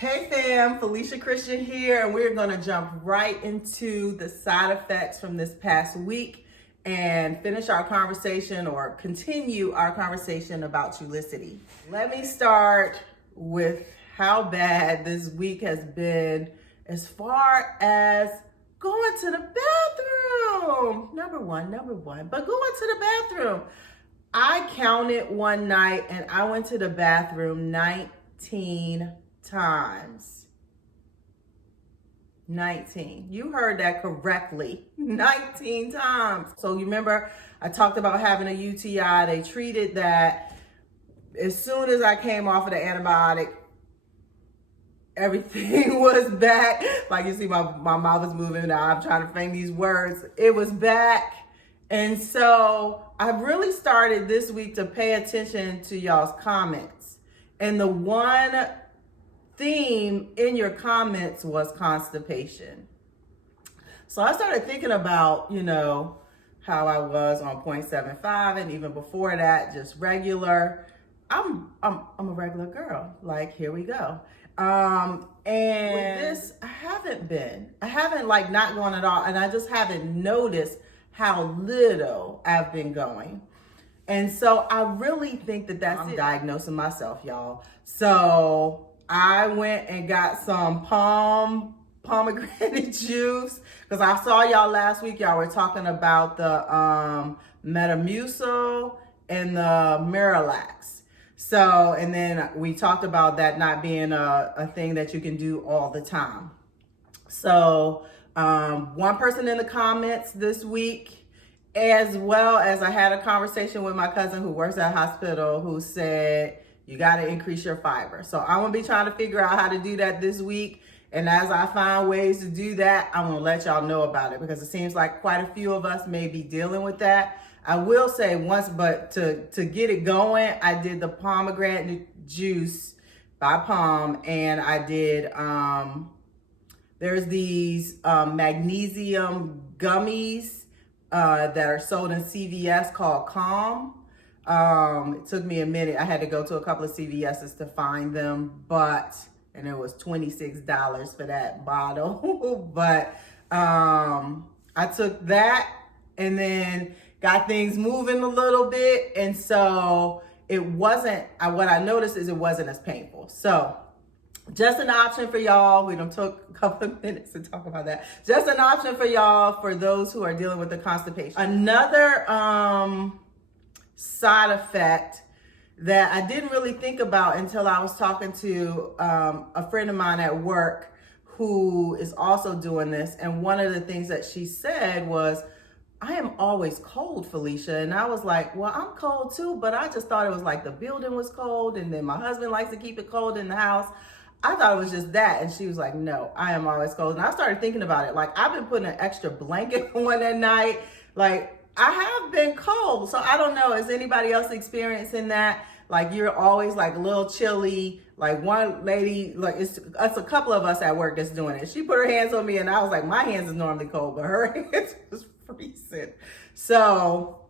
Hey fam, Felecia Christian here, and we're gonna jump right into the side effects from this past week and finish our conversation or continue our conversation about Trulicity. Let me start with how bad this week has been as far as going to the bathroom. Number one, but going to the bathroom. I counted one night and I went to the bathroom 19 times. 19. You heard that correctly. 19 times. So you remember I talked about having a UTI. They treated that. As soon as I came off of the antibiotic, everything was back. Like you see my mouth is moving now. I'm trying to find these words. It was back. And so I've really started this week to pay attention to y'all's comments. And the one theme in your comments was constipation. So I started thinking about, how I was on 0.75 and even before that, just regular. I'm a regular girl. Like, here we go. And with this, I haven't like not gone at all. And I just haven't noticed how little I've been going. And so I really think I'm diagnosing myself, y'all. So I went and got some pomegranate juice because I saw y'all last week. Y'all were talking about the Metamucil and the Miralax. So, and then we talked about that not being a thing that you can do all the time. So, one person in the comments this week, as well as I had a conversation with my cousin who works at a hospital who said, you got to increase your fiber. So I'm going to be trying to figure out how to do that this week. And as I find ways to do that, I'm going to let y'all know about it because it seems like quite a few of us may be dealing with that. I will say but to get it going, I did the pomegranate juice by Palm, and I did, there's these magnesium gummies that are sold in CVS called Calm. It took me a minute. I had to go to a couple of CVS's to find them, and it was $26 for that bottle. But I took that and then got things moving a little bit. And so what I noticed is it wasn't as painful. So just an option for y'all. We done took a couple of minutes to talk about that. Just an option for y'all for those who are dealing with the constipation. Another side effect that I didn't really think about until I was talking to a friend of mine at work who is also doing this. And one of the things that she said was, I am always cold, Felecia. And I was like, well, I'm cold too, but I just thought it was like the building was cold. And then my husband likes to keep it cold in the house. I thought it was just that. And she was like, no, I am always cold. And I started thinking about it. Like, I've been putting an extra blanket on at night. Like, I have been cold. So I don't know. Is anybody else experiencing that? Like, you're always like a little chilly. Like, one lady, like it's a couple of us at work that's doing it. She put her hands on me and I was like, my hands is normally cold, but her hands was freezing. So,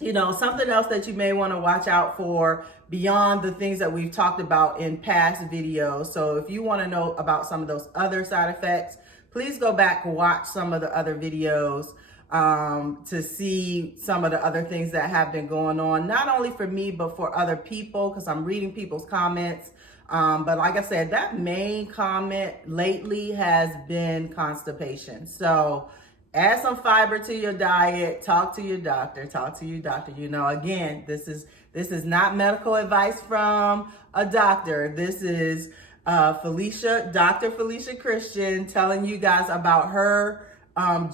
something else that you may want to watch out for beyond the things that we've talked about in past videos. So if you want to know about some of those other side effects, please go back and watch some of the other videos to see some of the other things that have been going on, not only for me, but for other people, because I'm reading people's comments. But like I said, that main comment lately has been constipation. So add some fiber to your diet, talk to your doctor. Again, this is not medical advice from a doctor. This is Dr. Felecia Christian telling you guys about her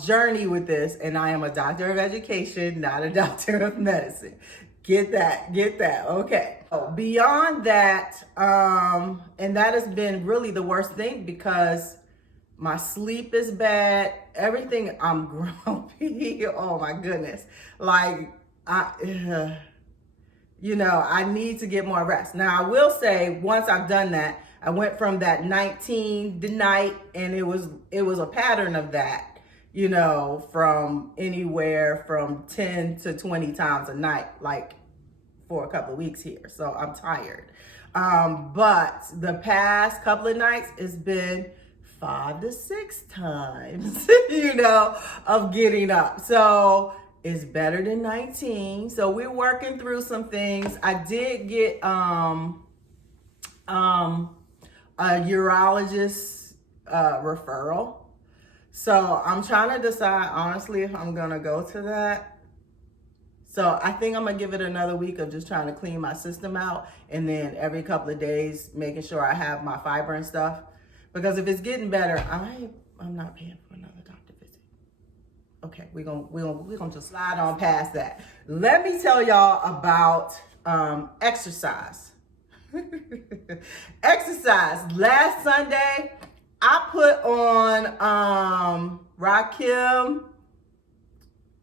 journey with this. And I am a doctor of education, not a doctor of medicine. Get that, okay. Beyond that, and that has been really the worst thing because my sleep is bad. Everything, I'm grumpy. Oh my goodness. Like, I need to get more rest. Now I will say, once I've done that, I went from that 19 the night, and it was a pattern of that, from anywhere from 10 to 20 times a night, like for a couple of weeks here. So I'm tired. But the past couple of nights, it's been 5 to 6 times, of getting up. So it's better than 19. So we're working through some things. I did get a urologist referral. So I'm trying to decide, honestly, if I'm going to go to that. So I think I'm going to give it another week of just trying to clean my system out. And then every couple of days, making sure I have my fiber and stuff. Because if it's getting better, I'm not paying for another doctor visit. Okay, we're gonna just slide on past that. Let me tell y'all about exercise. Exercise. Last Sunday, I put on Rakim.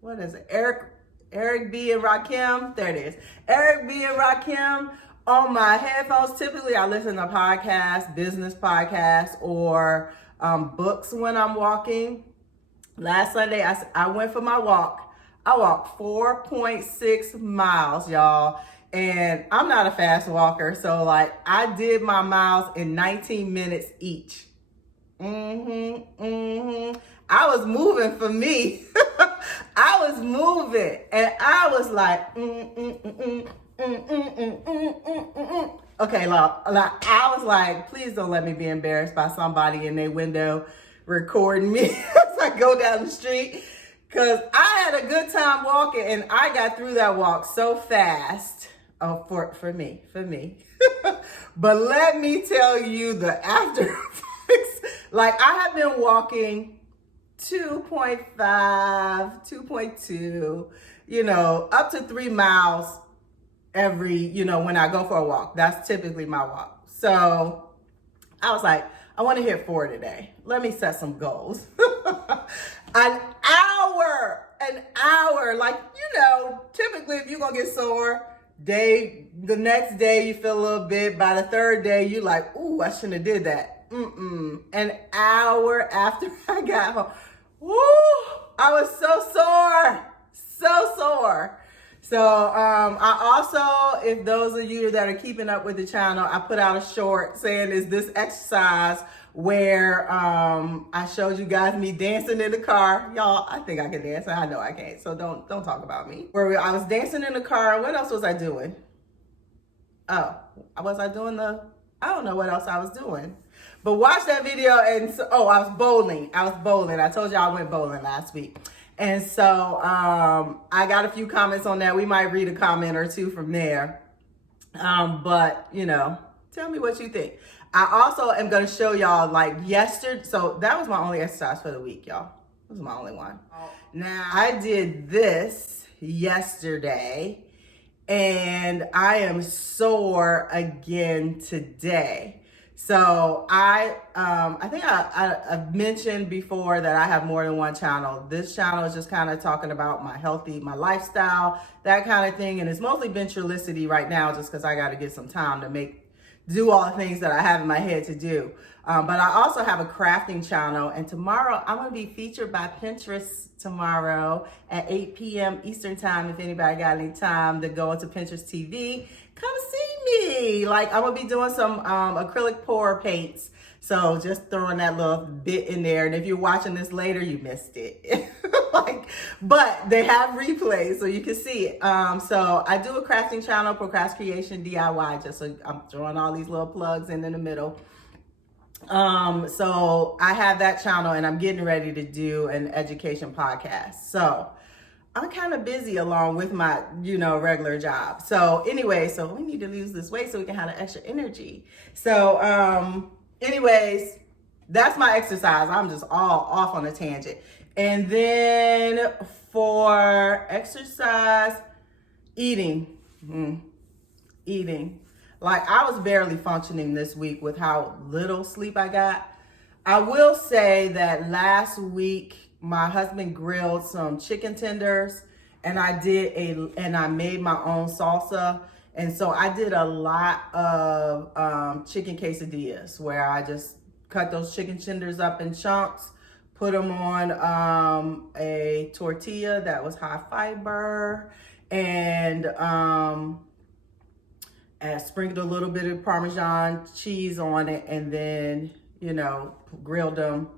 What is it? Eric B and Rakim. There it is. Eric B and Rakim on my headphones. Typically, I listen to podcasts, business podcasts, or books when I'm walking. Last Sunday, I went for my walk. I walked 4.6 miles, y'all. And I'm not a fast walker, so I did my miles in 19 minutes each. I was moving for me. I was moving, and I was like, Okay, I was like, please don't let me be embarrassed by somebody in their window recording me as I go down the street. Because I had a good time walking, and I got through that walk so fast. Oh, for me. But let me tell you the after effects. I have been walking 2.5, 2.2, up to 3 miles every, when I go for a walk. That's typically my walk. So I was like, I want to hit 4 today. Let me set some goals. An hour. Typically if you're going to get sore, the next day you feel a little bit. By the third day, you're like, ooh, I shouldn't have did that. An hour after I got home, woo, I was so sore. So I also, if those of you that are keeping up with the channel, I put out a short saying, is this exercise where I showed you guys me dancing in the car. Y'all, I think I can dance. I know I can't, so don't talk about me. Where I was dancing in the car. What else was I doing? I don't know what else I was doing. But watch that video and I was bowling. I told y'all I went bowling last week. And so I got a few comments on that. We might read a comment or two from there. But tell me what you think. I also am going to show y'all yesterday. So that was my only exercise for the week, y'all. This was my only one. Now I did this yesterday and I am sore again today. So I think I've mentioned before that I have more than one channel. This channel is just kind of talking about my lifestyle, that kind of thing. And it's mostly been Trulicity right now just because I got to get some time to do all the things that I have in my head to do. But I also have a crafting channel, and tomorrow I'm gonna be featured by Pinterest tomorrow at 8 p.m. Eastern time. If anybody got any time to go into Pinterest TV, come see me. I'm gonna be doing some acrylic pour paints. So just throwing that little bit in there. And if you're watching this later, you missed it. But they have replays so you can see it. So I do a crafting channel, Procrastination DIY, just so I'm throwing all these little plugs in the middle. So I have that channel and I'm getting ready to do an education podcast. So I'm kind of busy along with my, regular job. So anyway, so we need to lose this weight so we can have the extra energy. So, anyways, that's my exercise. I'm just all off on a tangent. And then for exercise, eating. I was barely functioning this week with how little sleep I got. I will say that last week, my husband grilled some chicken tenders and I made my own salsa. And so I did a lot of chicken quesadillas where I just cut those chicken tenders up in chunks, put them on a tortilla that was high fiber, and sprinkled a little bit of Parmesan cheese on it, and then, you know, grilled them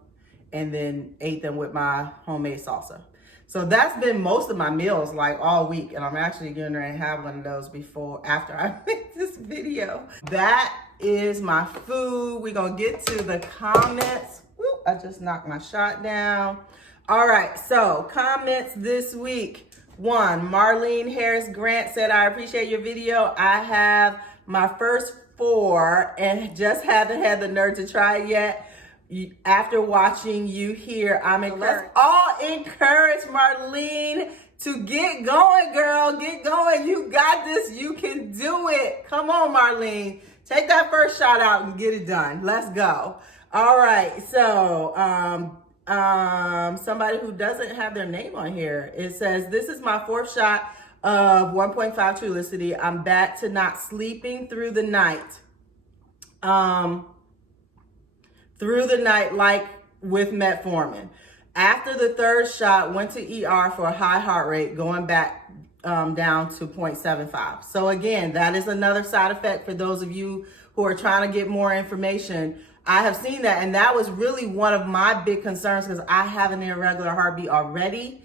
and then ate them with my homemade salsa. So that's been most of my meals like all week, and I'm actually going to have one of those after I make this video. That is my food. We're going to get to the comments. Woo, I just knocked my shot down. All right, so comments this week. One, Marlene Harris Grant said, I appreciate your video. I have my first 4 and just haven't had the nerve to try it yet. After watching you here, I'm encouraged. Let's all encourage Marlene to get going, girl. Get going. You got this. You can do it. Come on, Marlene. Take that first shot out and get it done. Let's go. All right. So, somebody who doesn't have their name on here, it says, this is my 4th shot of 1.5 Trulicity. I'm back to not sleeping through the night. Like with metformin. After the 3rd shot, went to ER for a high heart rate, going back down to 0.75. So again, that is another side effect for those of you who are trying to get more information. I have seen that, and that was really one of my big concerns because I have an irregular heartbeat already,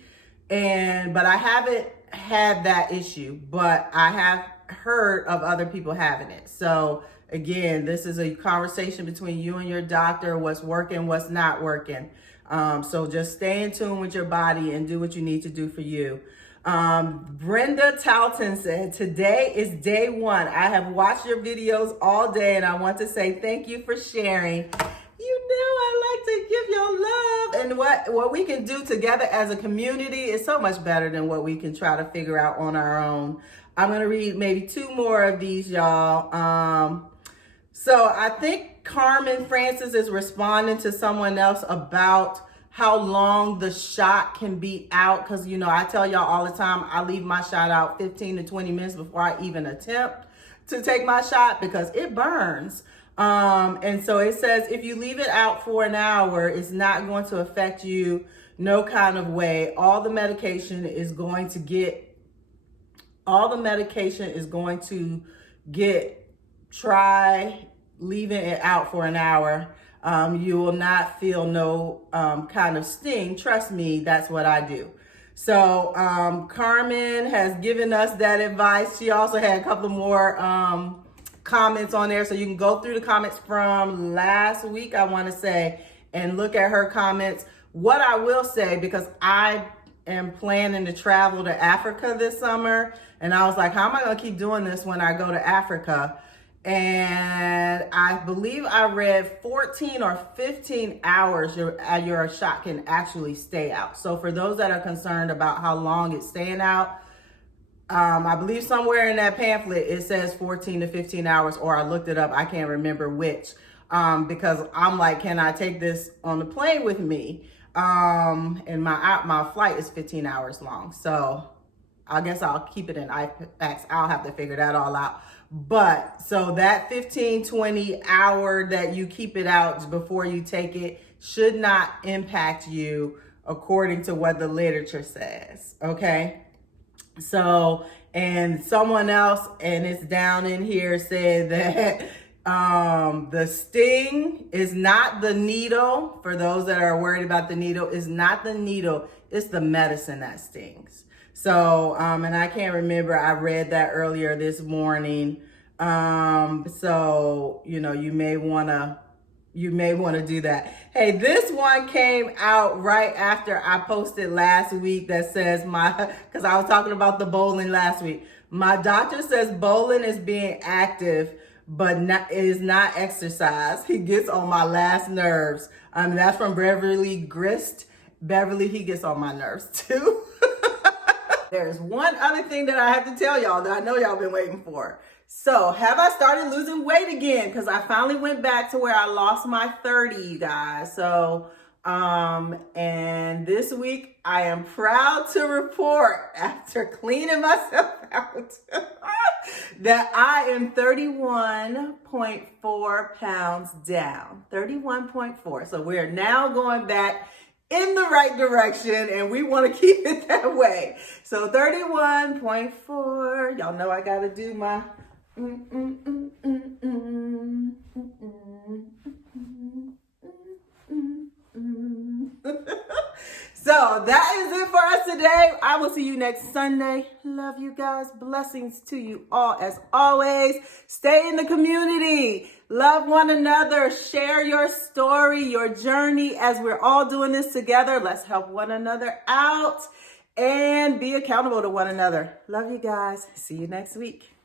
but I haven't had that issue, but I have heard of other people having it. So again, this is a conversation between you and your doctor, what's working, what's not working. So just stay in tune with your body and do what you need to do for you. Brenda Talton said, today is day 1. I have watched your videos all day and I want to say thank you for sharing. You know I like to give y'all love, and what we can do together as a community is so much better than what we can try to figure out on our own. I'm going to read maybe 2 more of these, y'all. So I think Carmen Francis is responding to someone else about how long the shot can be out. Because, you know, I tell y'all all the time, I leave my shot out 15 to 20 minutes before I even attempt to take my shot because it burns. And so it says if you leave it out for an hour, it's not going to affect you no kind of way. All the medication is going to get, try leaving it out for an hour. You will not feel no kind of sting. Trust me, that's what I do. So Carmen has given us that advice. She also had a couple more comments on there. So you can go through the comments from last week, I want to say, and look at her comments. What I will say, because I am planning to travel to Africa this summer, and I was like, how am I going to keep doing this when I go to Africa? And I believe I read 14 or 15 hours your shot can actually stay out. So for those that are concerned about how long it's staying out, I believe somewhere in that pamphlet it says 14 to 15 hours, or I looked it up, I can't remember which, because I'm like, can I take this on the plane with me? And my flight is 15 hours long. So I guess I'll keep it in IPAX. I'll have to figure that all out. But so that 15, 20 hour that you keep it out before you take it should not impact you according to what the literature says. Okay. So, and someone else, and it's down in here, said that the sting is not the needle. For those that are worried about the needle, is not the needle, it's the medicine that stings. So, and I can't remember, I read that earlier this morning. So, you know, you may want to do that. Hey, this one came out right after I posted last week that says because I was talking about the bowling last week. My doctor says bowling is being active, but it is not exercise. He gets on my last nerves. That's from Beverly Grist. Beverly, he gets on my nerves too. There's one other thing that I have to tell y'all that I know y'all been waiting for. So have I started losing weight again? Because I finally went back to where I lost my 30, you guys. So, and this week I am proud to report, after cleaning myself out, that I am 31.4 pounds down. 31.4. So we're now going back in the right direction, and we want to keep it that way. So 31.4, y'all know I got to do my So that is it for us today. I will see you next Sunday. Love you guys. Blessings to you all as always. Stay in the community. Love one another. Share your story, your journey as we're all doing this together. Let's help one another out and be accountable to one another. Love you guys. See you next week.